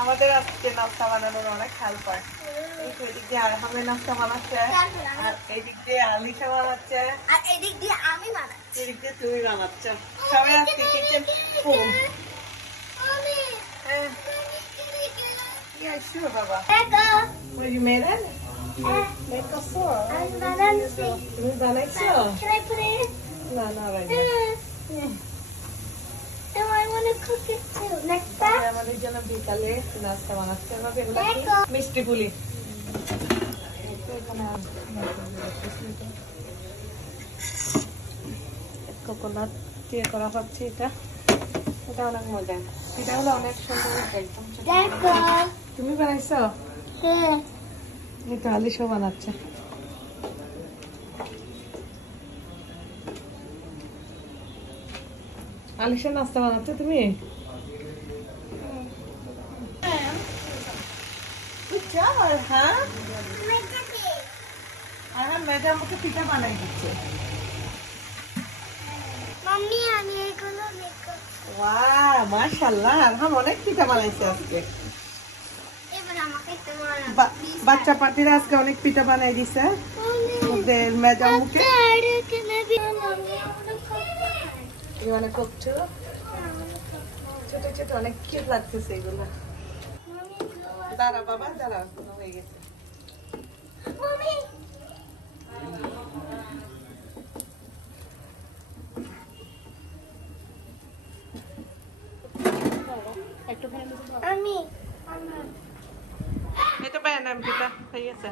আমাদের আজকে নাস্তা বানানোর অনেক হেল্প হয়। এদিক দিয়ে আরহামের নাস্তা বানাচ্ছে, আর এদিক দিয়ে আলিশা বানাচ্ছে, আর এদিক দিয়ে আমি বানাচ্ছি, এদিক দিয়ে তুমি বানাচ্ছ। সবাই আজকে kitchen full. Yeah, sure, Baba. Were you made it? Make a sword. তুমি বানাইছো? Can I put it in? না না right now. No, I want to cook it too. Next step. আমাদের জন্য বিকালে নাস্তা বানাচ্ছে। বাবা এগুলো কি? মিষ্টি পুলি। কোকোনাট দিয়ে করা হচ্ছে এটা। এটা অনেক মজা। এটা হলো অনেক সুন্দর একদম। দেখো। তুমি বানাইছো? হ্যাঁ। এটা আলিশা বানাচ্ছে। আলিশা নাস্তা বানাচ্ছে তুমি? Good job, হ্যাঁ? ম্যাডাম আমাকে পিঠা বানাই দিচ্ছে। মাম্মি আমি এগুলো মেক করছি। ওয়াও, মাশাআল্লাহ, আরহাম অনেক পিঠা বানাইছে আজকে। এবার আমাকে তোমার বাচ্চা পার্টিরা আজকে অনেক পিঠা বানাই দিছে। ওদের ম্যাডামকে You wanna cook too? ছোট ছোট অনেক কিউট লাগতেছে এগুলো। দাঁড়া বাবা, দাঁড়া, হয়ে গেছে। মাম্মি একটু ভেঙে আমি এটা বানাম পিঠা হয়ে গেছে।